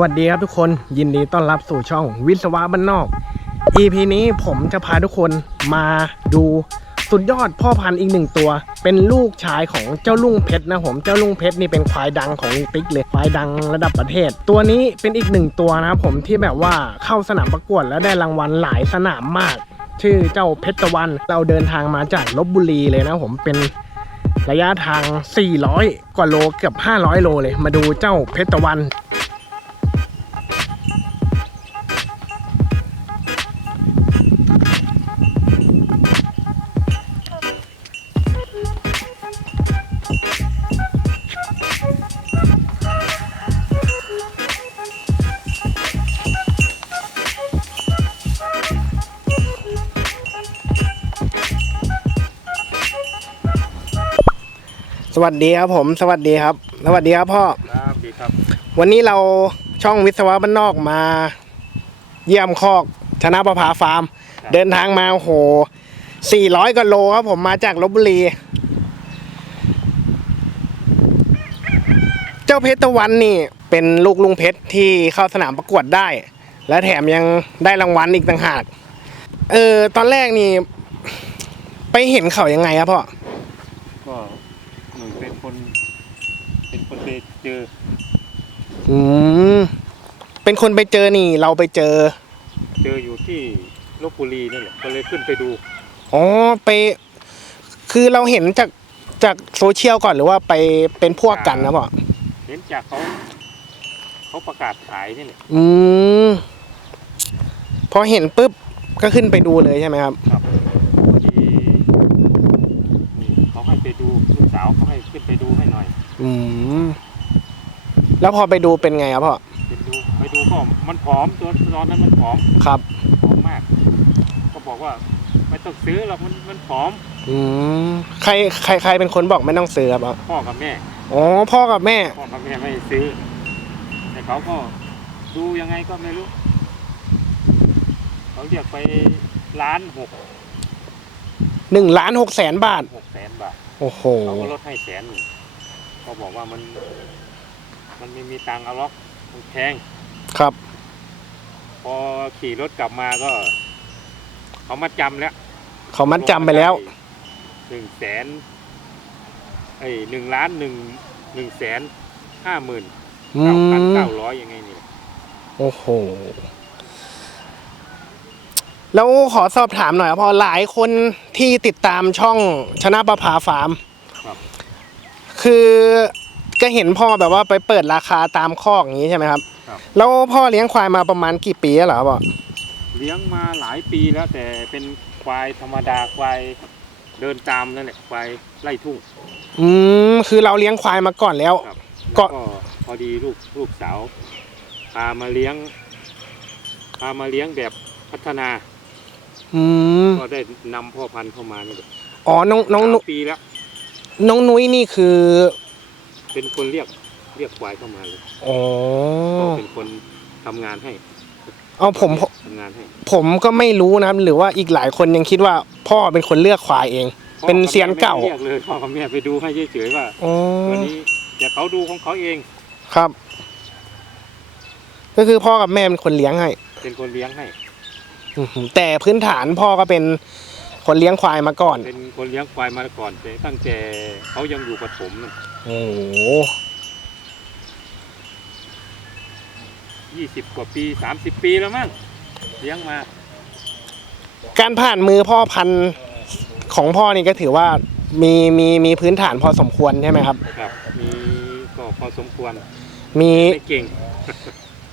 วัสดีครับทุกคนยินดีต้อนรับสู่ช่องวิศวะบ้านนอก EP นี้ผมจะพาทุกคนมาดูสุดยอดพ่อพันธุ์อีกหนึ่งตัว เป็นลูกชายของเจ้าลุงเพชรนะผมเจ้าลุงเพชรนี่เป็นควายดังของลุงติ๊กเลยควายดังระดับประเทศ ตัวนี้เป็นอีกหนึ่งตัวนะครับผมที่แบบว่าเข้าสนามประกวดแล้วได้รางวัลหลายสนามมาก ชื่อเจ้าเพชรตะวันเราเดินทางมาจากลบบุรีเลยนะผมเป็นระยะทาง 400 กว่าโลเกือบ 500 โลเลย มาดูเจ้าเพชรตะวัน สวัสดีครับผมสวัสดีครับ สวัสดีครับพ่อครับดีครับ วันนี้เราช่องวิศวะบ้านนอกมา เยี่ยมคอกชนะประภาฟาร์มครับเดินทางมาโอ้โห400กว่าโลครับผมมาจากลบบุรี เจ้าเพชรตะวันนี่เป็นลูกลุงเพชรที่เข้าสนามประกวดได้ และแถมยังได้รางวัลอีกต่างหาก เออตอนแรกนี่ ไปเห็นเขายังไงครับพ่อก็หนึ่ง เป็นคน เป็นคนไปเจอ อืมเป็นคนไปเจอนี่ เราไปเจอเจออยู่ที่ลบบุรีนี่แหละก็เลยขึ้นไปดูอ๋อไป คือเราเห็นจากจากโซเชียลก่อนหรือว่าไปเป็นพวกกันนะพ่อเห็นจากเขาเขาประกาศขายนี่แหละอืมพอเห็นปุ๊บก็ขึ้นไปดูเลยใช่ไหมครับ ครับที่เขาให้ไปดูลูกสาวเขาให้ขึ้นไปดูให้หน่ อยอืมแล้วพอไปดูเป็นไงครับพ่อไปดูไปดูก็มันผอมตัวตอนนั้นมันผอมครับผอมมาก ก็บอกว่าไม่ต้องซื้อหรอกมันมันผอม อืมใครใครใครเป็นคนบอกไม่ต้องซื้อครับพ่อพ่อกับแม่อ๋อพ่อกับแม่ พ่อกับแม่ไม่ให้ซื้อ แต่เขาก็ดูยังไงก็ไม่รู้ เขาเรียกไปล้านหกหนึ่งล้านหกแสนบาทหกแสนบาทโอ้โหเขาก็ลดให้แสนหนึ่ง เขาบอกว่ามัน มันไม่มีตังค์เอาล็อกมันแพงครับ พอขี่รถกลับมาก็ เขามาจำแล้วเขามัดจำไปแล้ว หนึ่งแสนไอ้หนึ่งล้านหนึ่งหนึ่งแสนห้าหมื่นอืเก้าพันมเก้าร้อยยังไงนี่ โอ้โห แล้วขอสอบถามหน่อยครับพอหลายคนที่ติดตามช่องชนะประภาฟาร์ม ครับคือก็เห็นพ่อแบบว่าไปเปิดราคาตามคอกอย่างนี้ใช่ไหมครับ ครับ แล้วพ่อเลี้ยงควายมาประมาณกี่ปีแล้วเหรอพ่อเลี้ยงมาหลายปีแล้วแต่เป็นควายธรรมดาควายเดินตามนั่นแหละควายไล่ทุ่งอืมคือเราเลี้ยงควายมาก่อนแล้ว ครับก็แล้วก็พอดีลูกลูกสาวพามาเลี้ยงพามาเลี้ยงแบบพัฒนาอืมก็ได้นำพ่อพันธุ์เข้ามานี่แหละอ๋อน้องน้องนุสามปีแล้ว น้องนุ้ยนี่คือ เป็นคนเรียกเรียกควายเข้ามาเลยอ๋อก็เป็นคนทำงานให้เอาผม ทำงานให้ผมก็ไม่รู้นะครับหรือว่าอีกหลายคนยังคิดว่า พ่อเป็นคนเลือกควายเอง เป็นเซียนเก่า พ่อบแม่ไม่เรียกเลยพ่อกับแม่ไปดูให้เฉยๆว่าอ๋อตัวนี้แต่เขาดูของเขาเอง ครับ ก็คือพ่อกับแม่เป็นคนเลี้ยงให้เป็นคนเลี้ยงให้ อือหือแต่พื้นฐานพ่อก็เป็น คนเลี้ยงควายมาก่อน เป็นคนเลี้ยงควายมาก่อนแต่ตั้งแต่เขายังอยู่ปฐมนั่นโอ้โหยี่สิบกว่าปีสามสิบปีแล้วมั้งเลี้ยงมา การผ่านมือพ่อพันธุ์ของพ่อนี่ก็ถือว่ามีมีมีพื้นฐานพอสมควรใช่ไหมครับ ครับ มีก็พอสมควรมีไม่เก่ง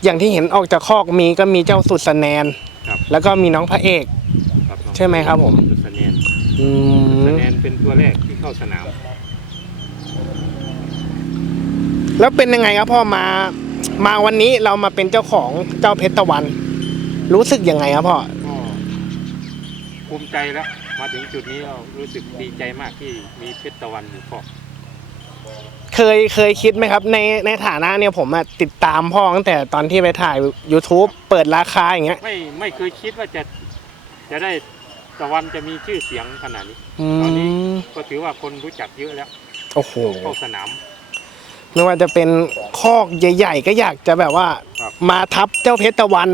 อย่างที่เห็นออกจากคอกมีก็มีเจ้าสุดสแนน ครับ แล้วก็มีน้องพระเอกครับน้อง ใช่ไหมครับผมจุดสแนนอืสมแนนเป็นตัวแรกที่เข้าสนาม แล้วเป็นยังไงครับพ่อมา มาวันนี้เรามาเป็นเจ้าของเจ้าเพชรตะวัน รู้สึกยังไงครับพ่อก็ภูมิใจแล้ว มาถึงจุดนี้เรารู้สึกดีใจมากที่มีเพชรตะวันอยู่ครอบเคยเคยคิดไหมครับ ในในฐานะเนี่ยผมอะติดตามพ่อตั้งแต่ตอนที่ไปถ่าย YouTube เปิดราคาอย่างเงี้ย ไม่ไม่เคยคิดว่าจะจะได้ ตะวันจะมีชื่อเสียงขนาดนี้ อืตอนนี้มก็ถือว่าคนรู้จักเยอะแล้วโอ้โห เข้าสนามผไม่ว่าจะเป็นคอกใหญ่ ๆ ก็อยากจะแบบว่า ครับมาทับเจ้าเพชรตะวัน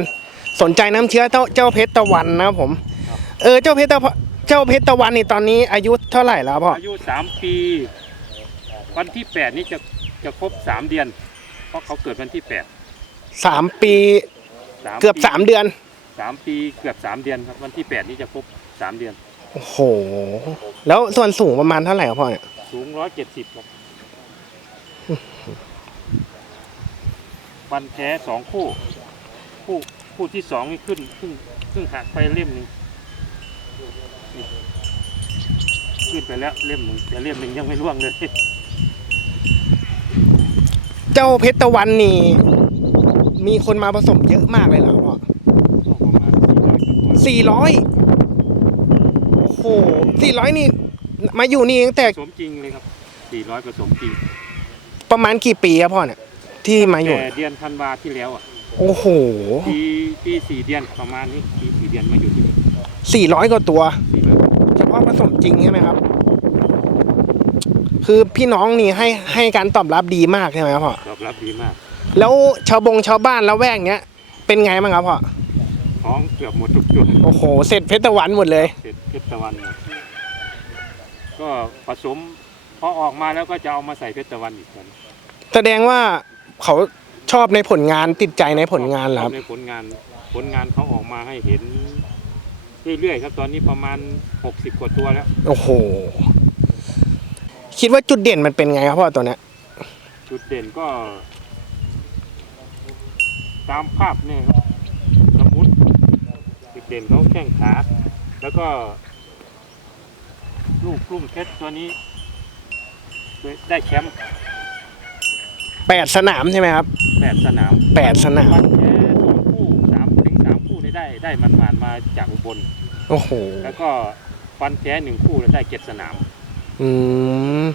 สนใจน้ำเชื้อเจ้าเจ้าเพชรตะวันนะครับผม ครับ เออเจ้าเพชรตะเจ้าเพชรตะวันนี่ตอนนี้อายุเท่าไหร่แล้วพ่ออายุสามปี วันที่แปดนี่จะจะครบสามเดือน เพราะเขาเกิดวันที่แปดสามปีสามเกือบปีสามเดือน สามปีเกือบสามเดือนครับวันที่แปดนี่จะครบ สามเดือน โอ้โห แล้วส่วนสูงประมาณเท่าไหร่ครับพ่อเนี่ย สูงร้อยเจ็ดสิบครับฟันแท้สองคู่ คู่คู่ที่สองนี่ขึ้นขึ้นขึ้นหักไปเล่มหนึ่งนี่ขึ้นไปแล้วเล่มหนึ่งแต่เล่มหนึ่งยังไม่ร่วงเลย เจ้าเพชรตะวันนี่ มีคนมาผสมเยอะมากเลยเหรอพ่อประมาณสี่ร้อยกว่าตัวสี่ร้อย โอ้โหสี่ร้อยนี่ มาอยู่นี่ตั้งแต่ผสมจริงเลยครับสี่ร้อยผสมจริงประมาณกี่ปีครับพ่อเนี่ยที่มาอยู่ แต่เดือนธันวาที่แล้วอะโอ้โหปีปีสี่เดือนประมาณนี้ปีสี่เดือนมาอยู่ที่นี่สี่ร้อยกว่าตัว สี่ร้อยเฉพาะผสมจริงใช่ไหมครับ คือพี่น้องนี่ให้ให้การตอบรับดีมากใช่ไหมครับพ่อตอบรับดีมาก แล้วชาวบงชาวบ้านแล้วแวกเนี้ยเป็นไงบ้างครับพ่อ ท้องเกือบหมดทุกตัวโอ้โห เสร็จเพชรตะวันหมดเลย เสร็จเพชรตะวันหมดก็ผสมพอออกมาแล้วก็จะเอามาใส่เพชรตะวันอีกคนแสดงว่าเขาชอบในผลงานติดใจในผลงานเหรอครับ ในผลงานผลงานเขาออกมาให้เห็น เรื่อยๆครับตอนนี้ประมาณ 60 กว่าตัวแล้ว โอ้โห คิดว่าจุดเด่นมันเป็นไงครับพ่อตัวเนี้ยจุดเด่นก็ ตามภาพเนี่ยครับสมมุติจุด เด่นเขาแข้งขา แล้วก็ ลูกกลุ่มเพชรตัวนี้ ได้แชมป์แปดสนามใช่ไหมครับแปดสนามแปดสนามวันแค่สองคู่สามถึงสามคู่นี่ได้ได้มันผ่านมาจากอุบลโอ้โหแล้วก็ฟันแท้หนึ่งคู่แล้วได้เจ็ดสนามอืม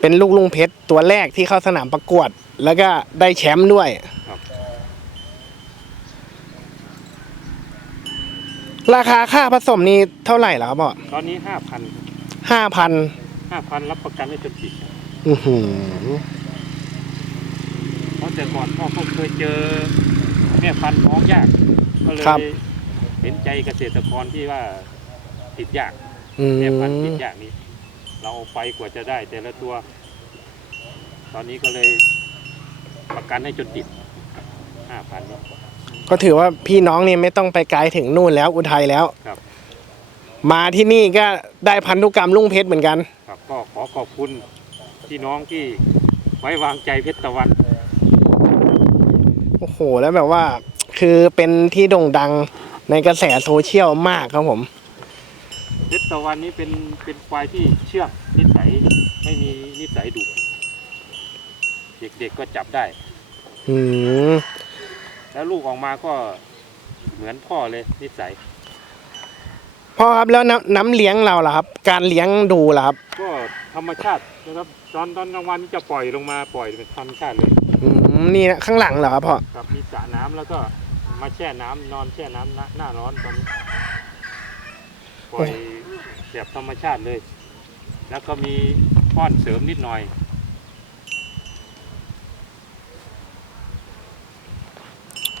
เป็นลูกลุงเพชรตัวแรกที่เข้าสนามประกวด แล้วก็ได้แชมป์ด้วย รับราคาค่าผสมนี่เท่าไหร่แล้วครับพ่อตอนนี้ห้าพันห้าพันห้าพันรับประกันได้จนปิดอือหือเพราะแต่ก่อนพ่อก็เคยเจอแม่พันธุ์ท้องยากก็เลย เห็นใจเกษตรกรที่ว่าติดยากอืแม่พันธุ์ติมดยากนี้ เราเอาไปกว่าจะได้ แต่ละตัว ตอนนี้ก็เลยประกันให้จนติดห้าพันนี้ ก็ถือว่าพี่น้องนี่ไม่ต้องไปไกลถึงนู่นแล้วอุทัยแล้ว ครับ มาที่นี่ก็ได้พันธุกรรมลุงเพชรเหมือนกัน ครับก็ขอขอบคุณพี่น้องที่ไว้วางใจเพชรตะวัน โอ้โห แล้วแบบว่า คือเป็นที่โด่งดังในกระแสโซเชียลมากครับผม เพชรตะวันนี้เป็นเป็นควายที่เชื่องนิสัยไม่มีนิสัยดุเด็กๆก็จับได้ อืม แล้วลูกออกมาก็เหมือนพ่อเลยนิสัย พ่อครับแล้วน้ำน้ำเลี้ยงเราล่ะครับ การเลี้ยงดูล่ะครับก็ธรรมชาตินะครับตอนตอนกลางวันนี่จะปล่อยลงมาปล่อยเป็นธรรมชาติเลยอืมนี่นะข้างหลังเหรอครับพ่อครับมีสระน้ำแล้วก็มาแช่น้ำนอนแช่น้ำหน้าหน้าร้อนตอนนี้ปล่อยแบบธรรมชาติเลย แล้วก็มีป้อนเสริมนิดหน่อย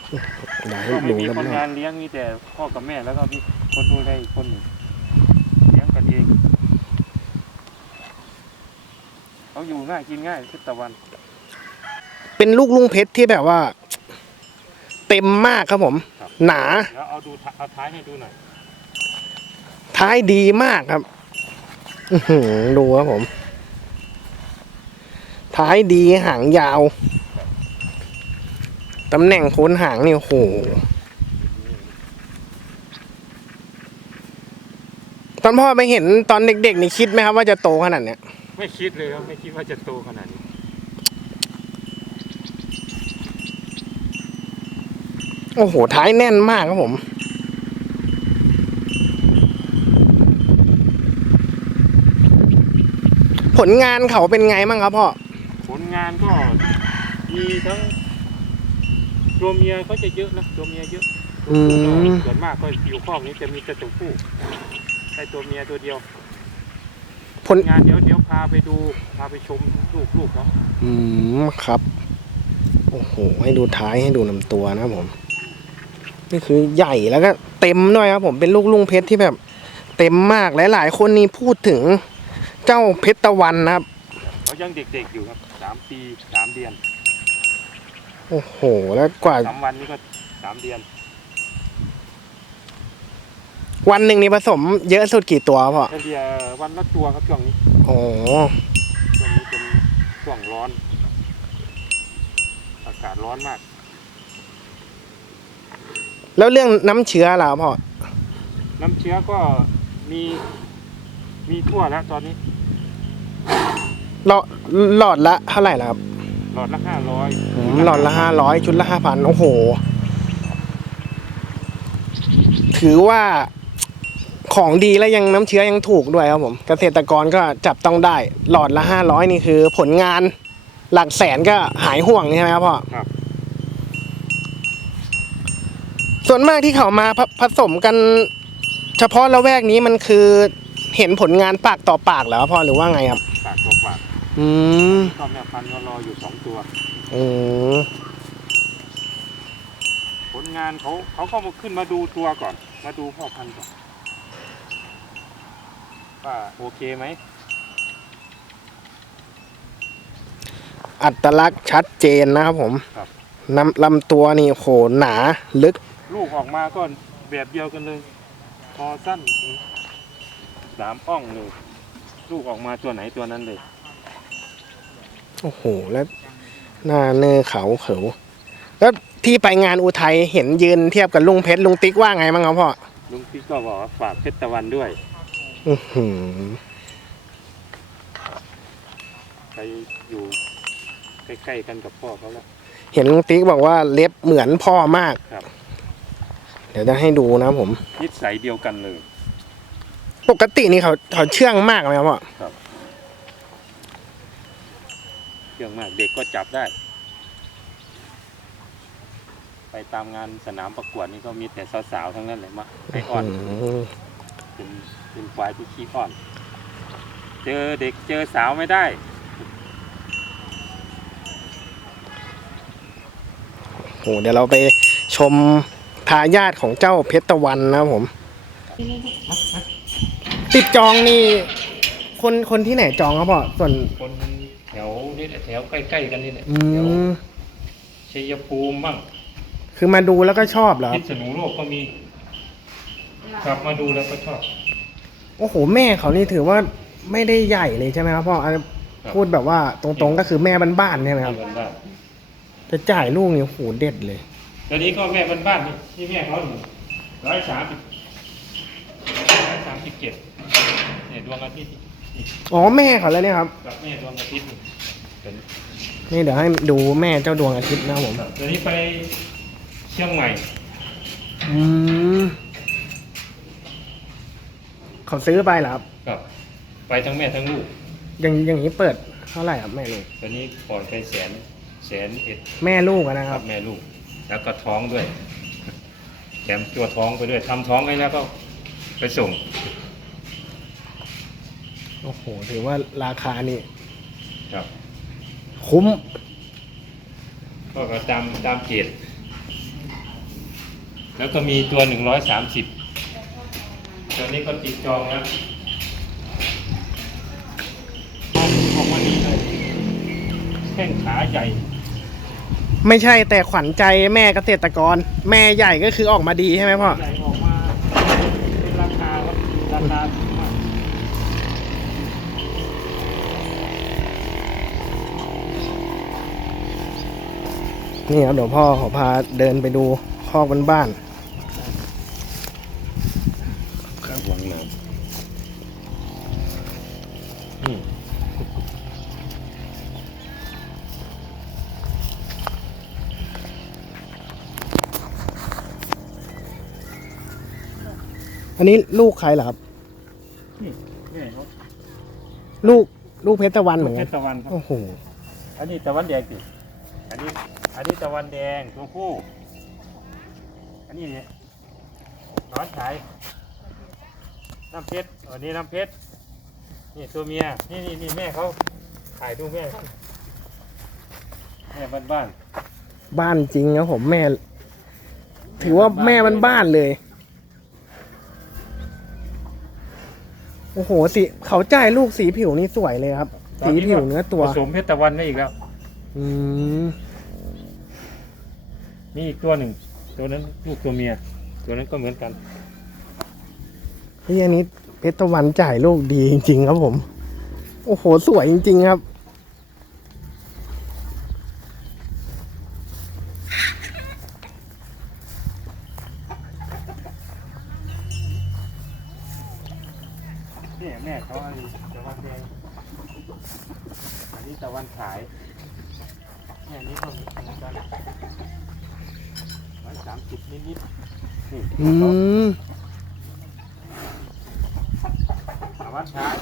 เดี๋ยวให้ก็ไม่ดูมีรคนอบงานเลี้ยงมีแต่พ่อกับแม่แล้วก็มีคนดูแลอีกคนหนึ่งเลี้ยงกันเองเขาอยู่ง่ายกินง่ายทิศตะวันๆเป็นลูกลุงเพชรที่แบบว่า เต็มมากครับผมครับหนา แล้วเอาดูท้าเอาท้ายให้ดูหน่อยท้ายดีมากครับ อื้อหือดูครับผม ท้ายดีหางยาว ตำแหน่งโพ้นหางนี่โอ้โหตอนพ่อไปเห็นตอนเด็กๆนี่คิดไหมครับว่าจะโตขนาดเนี้ยไม่คิดเลยครับ ไม่คิดว่าจะโตขนาดนี้ โอ้โห ท้ายแน่นมากครับผมผลงานเขาเป็นไงบ้างครับพ่อ ผลงานก็มีทั้ง ตัวเมียเขาจะเยอะนะตัวเมียเยอะอืมส่วนมากก็อยู่คอกนี้จะมีแต่ตัวผู้ไอตัวเมียตัวเดียว ผลงานเดี๋ยวเดี๋ยวพาไปดูพาไปชมลูกลูกเขาอืมครับ โอ้โห ให้ดูท้ายให้ดูลำตัวนะครับผม นี่คือใหญ่แล้วก็เต็มด้วยครับผมเป็นลูกลุงเพชรที่แบบ เต็มมากหลายๆคนนี่พูดถึงเจ้าเพชรตะวันนะครับเขายังเด็กๆอยู่ครับสามปีสามเดือน โอ้โห แล้วกว่าสามวันนี้ก็สามเดือน วันหนึ่งนี่ผสมเยอะสุดกี่ตัวพ่อเฉลี่ยวันละตัวครับช่วงนี้โอ้ช่วงนี้เป็นช่วงร้อน อากาศร้อนมาก แล้วเรื่องน้ำเชื้อล่ะพ่อ น้ำเชื้อก็มีมีทั่วแล้วตอนนี้หลอดหลอดละเท่าไหร่ล่ะครับ หลอดละห้าร้อยหลอดละห้าร้อยชุดละห้าพันโอ้โห ถือว่าของดีแล้วยังน้ำเชื้อยังถูกด้วยครับผม เกษตรกรก็จับต้องได้ หลอดละห้าร้อยนี่คือผลงานหลักแสนก็หายห่วงใช่ไหมครับพ่อครับ ส่วนมากที่เขามาผผสมกัน เฉพาะละแวกนี้มันคือเห็นผลงานปากต่อปากเหรอพ่อหรือว่าไงครับ ปากตัวปากอืมก็แม่พันธุ์ก็รออยู่สองตัวอืมผลงานเขาเขาเข้ามาขึ้นมาดูตัวก่อน มาดูพ่อพันธุ์ก่อนว่าโอเคไหมอัตลักษณ์ชัดเจนนะครับผมนำลำตัวนี่โหหนาลึก ลูกออกมาก็แบบเดียวกันเลยคอสั้นสามอ่องเลยลูกออกมาตัวไหนตัวนั้นเลย โอ้โห แล้วหน้าเนื้อเขาเขียวแล้วที่ไปงานอุทัยเห็นยืนเทียบกับลุงเพชรลุงติ๊กว่าไงบ้างครับพ่อลุงพี่ก็บอกว่าฝากเพชรตะวันด้วยอื้อหือไปอยู่ใกล้ๆกันกับพ่อเขาแล้ว เห็นลุงติ๊กบอกว่าเล็บเหมือนพ่อมากครับ เดี๋ยวจะให้ดูนะผมนิสัยเดียวกันเลย ปกตินี่เขาเขาเชื่องมากไหมครับพ่อ เรื่องมากเด็กก็จับได้ ไปตามงานสนามประกวดนี่ก็มีแต่สาวๆทั้งนั้นเลยมาไออ่อนอืมเป็นเป็นควายที่ขี้อ่อน เจอเด็กเจอสาวไม่ได้โหเดี๋ยวเราไปชมทายาทของเจ้าเพชรตะวันนะครับผม ติดจองนี่ คนคนที่ไหนจองครับพ่อส่วนคนแถว นี่แหละแถวใกล้ๆกันนี่แหละอืแถวมชัยภูมิบ้างคือมาดูแล้วก็ชอบเหรอคพิรับษณุโลกก็มีกลับมาดูแล้วก็ชอบ โอ้โหแม่เขานี่ถือว่าไม่ได้ใหญ่เลยใช่ไหมครับพ่ออะพูดแบบว่าตรงๆก็คือแม่บ้านๆใช่ไหมครับที่บ้านจะจ่ายลูกนี่โอ้โหเด็ดเลยตอนนี้ก็แม่บ้านๆนี่ที่แม่เขาอยู่ร้อยสามสิบร้อยสามสิบเจ็ดเนี่ยดวงอาทิตย์อ๋อแม่เขาแล้วเนี่ยครับกับแม่ดวงอาทิตย์นี่ เป็นนี่เดี๋ยวให้ดูแม่เจ้าดวงอาทิตย์นะครับผมตอนนี้ไปเชียงใหม่ อืมเขาซื้อไปเหรอครับ กับ ไปทั้งแม่ทั้งลูก อย่างอย่างนี้เปิดเท่าไหร่ครับแม่ลูกตอนนี้ปล่อยไปแสนแสนเอ็ดแม่ลูกอะนะคครัรับบ แม่ลูก แล้วก็ท้องด้วยแถมตัวท้องไปด้วยทำท้องให้แล้วก็ไปส่ง โอ้โห ถือว่าราคานี่ครับ คุ้ม ก็ตามตามเกตแล้วก็มีตัวหนึ่งร้อยสามสิบตัวนี้ก็ติดจองแล้วออกมาดีเลยแข้งขาใหญ่ ไม่ใช่แต่ขวัญใจแม่เกษตรกร แม่ใหญ่ก็คือออกมาดีใช่ไหมพ่อ ใหญ่ออกมาเป็นราคาครับราคาถูกมาก นี่ครับเดี๋ยวพ่อขอพาเดินไปดูคอกบ้านครับวังน้ๆอันนี้ลูกใครเหรอครับำนี่ลูกลูกเพชรตะวันเหมือนเพกันชรตะวันครับ โอ้โหอันนี้ตะวันแดงสิอันนี้ อันนี้ตะวันแดงตัวผู้อันนี้เนี่ยนอนฉายน้ำเพชรอันนี้น้ำเพชรนี่ตัวเมีย นี่นี่นี่แม่เขาถ่ายดูแม่เขาแม่บ้านบ้านบ้านจริงนะผมแม่ ถือว่าแม่มันบ้านเลย โอ้โหสีเขาจ่ายลูกสีผิวนี่สวยเลยครับตอนสีนี้ผิวเนื้อตัวผสมเพชรตะวันได้อีกแล้ว อืม มีอีกตัวหนึ่ง ตัวนั้นลูกตัวเมีย ตัวนั้นก็เหมือนกันพี่อันนี้เพชรตะวันจ่ายลูกดีจริง ๆ ครับผม โอ้โห สวยจริง ๆ ครับนี่แม่เขาไอ้ตะวันแดงอันนี้ตะวันขายเนี่ยอันนี้ก็เหมือนกันร้อย สามสิบนิดๆนี่อืมตะวันขาย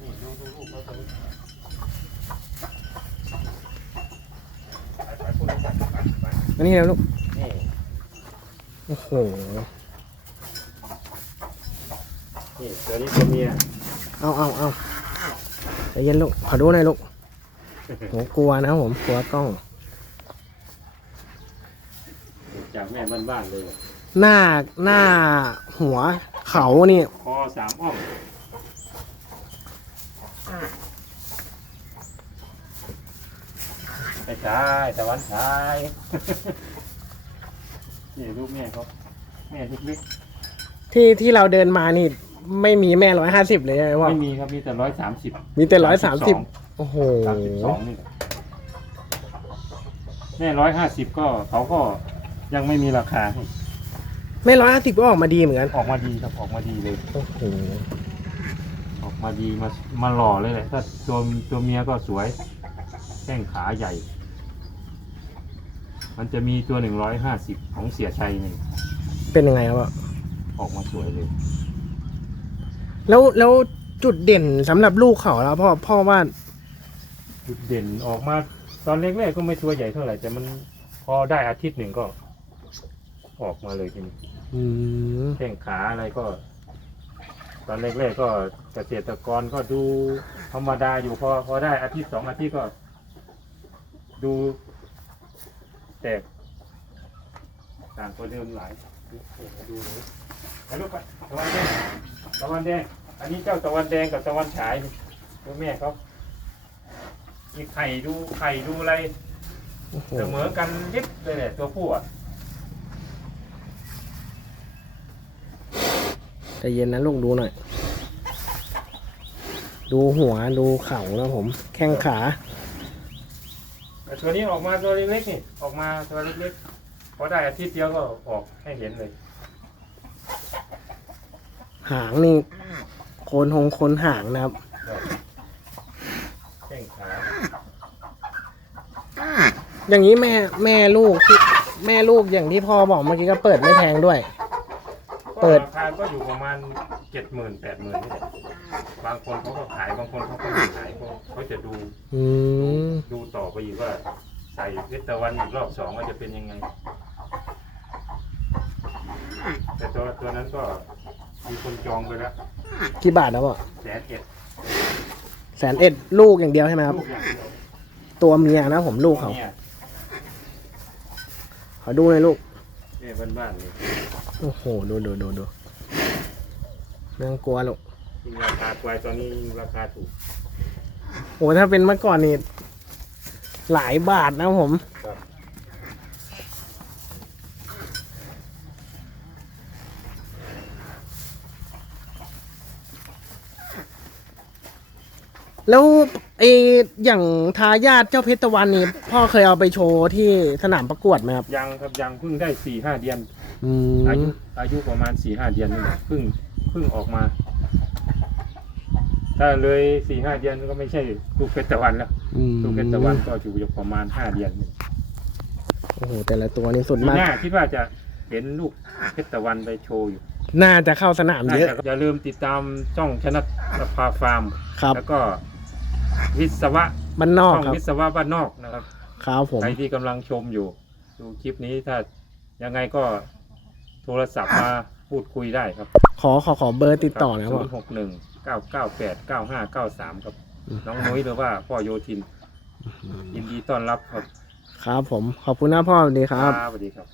นี่ดูดูลูกเขาตรงนี้ไปไปพูดแล้วกันไปไปอันนี้แล้วลูก นี่โอ้โห นี่ตัวนี้ตัวเมียเอาเอาเอาใจเย็นลูก ขอดูหน่อยลูกโหกลัวนะครับผม กลัวกล้อง จากแม่บ้านๆเลยหน้าหน้าหัวเขานี่ คอสามอ่องไปชายตะวันชายนี่ลูกแม่เขาแม่เล็กที่ที่เราเดินมานี่ ไม่มีแม่ร้อยห้าสิบเลยใช่ไหมๆพ่อไม่มีครับมีแต่ร้อยสามสิบมีแต่ร้อยสามสิบโอ้โหสามสิบสองนี่แหละแม่ร้อยห้าสิบก็เขาก็ ยังไม่มีราคาให้แม่ร้อยห้าสิบก็ออกมาดีเหมือนกันออกมาดีครับออกมาดีเลย โอ้โหออกมาดีมามาหล่อเลยแหละถ้าตัวตัวเมียก็สวยแข้งขาใหญ่ มันจะมีตัวหนึ่งร้อยห้าสิบของเสียชัยนี่เป็นยังไงครับพ่อออกมาสวยเลย แล้วแล้วจุดเด่นสำหรับลูกเขาแล้วพ่อพ่อว่าจุดเด่นออกมาตอนแรกๆก็ไม่ตัวใหญ่เท่าไหร่แต่มันพอได้อาทิตย์หนึ่งก็ ออกมาเลยทีนี้อืมแข้งขาอะไรก็ ตอนแรกๆก็เกษตรกรก็ดูธรรมดาอยู่พอพอได้อาทิตย์สองอาทิตย์ก็ ดู แตกต่างกว่าเดิมหลายดูดูเลยไปลูกไปตะวันแดงตะวันแดง อันนี้เจ้าตะวันแดงกับตะวันฉายนี่ดูแม่เขามีไข่ดูไข่ดูอะไรโอ้โหเสมอกันยิบเลยแหละตัวผู้อะ ใจ เย็นนะลูกดูหน่อย ดูหัวดูเข่านะผม แข้งขาแต่ตัวนี้ออกมาตัวเล็กๆนี่ ออกมาตัวเล็กๆพอได้อาทิตย์เดียวก็ออกให้เห็นเลย หางนี่โคนหงโคนหางนะครับ แข้งขาอย่างนี้แม่แม่ลูกที่แม่ลูกอย่างที่พ่อบอกเมื่อกี้ก็เปิดไม่แพงด้วย เปิก็ดราคาก็อยู่ประมาณเจ็ดหมื่นแปดหมื่นนี่แหละบางคนเขาก็ขายบางคนเขาก็ไม่ขายเขาเขาจะดูอืมดูต่อไปอีกว่าใส่เพชรตะวันอีกรอบสองว่าจะเป็นยังไง แต่ตัวตัวนั้นก็มีคนจองไปแล้วกี่บาทนะพ่อแสนเอ็ดแสนเอ็ดลูกอย่างเดียวใช่ไหมครับ ลูกอย่างเดียวตัวเมียนะผมลูกเขาเนี่ยขอดูหน่อยลูก เนี่ยบ้านๆเลยโอ้โห ดูดูดูดูไม่ต้องกลัวลูกยิ่งราคาควายตอนนี้ยิ่งราคาถูก โอ้ถ้าเป็นเมื่อก่อนนี่หลายบาทนะผม แล้วไออย่างทายาทเจ้าเพชรตะวันนี่พ่อเคยเอาไปโชว์ที่สนามประกวดไหมครับยังครับยังเพิ่งได้สี่ห้าเดือนอือามยุอายุประมาณสี่ห้าเดือนนี่แหละเพิ่งเพิ่งออกมา ถ้าเลยสี่ห้าเดือนก็ไม่ใช่ลูกเพชรตะวันแล้วอืมลูกเพชรตะวันก็อยู่อยู่ประมาณห้าเดือนนี่โอ้โหแต่ละตัวนี่สุดปีมากหน้าคิดว่าจะเห็นลูกเพชรตะวันไปโชว์อยู่น่าจะเข้าสนามน่าเยอะจะอย่าลืมติดตามช่องชนะประภาฟาร์ม ครับ แล้วก็ วิศวะบ้านนอกช่องครับ วิศวะบ้านนอกนะครับ ครับผม ใครที่กำลังชมอยู่ ดูคลิปนี้ถ้ายังไงก็โทรศัพท์มาพูดคุยได้ครับขอขอขอเบอร์ติดต่อหนะศูพ่อนย์หกหนึ่งเก้าเก้าแปดเก้าห้าเก้าสามครับน้องนุ้ยหรือว่าพ่อโยทินยินดีต้อนรับครับครับผม ขอบคุณนะพ่อสวัสดีครับสวัสดีครับ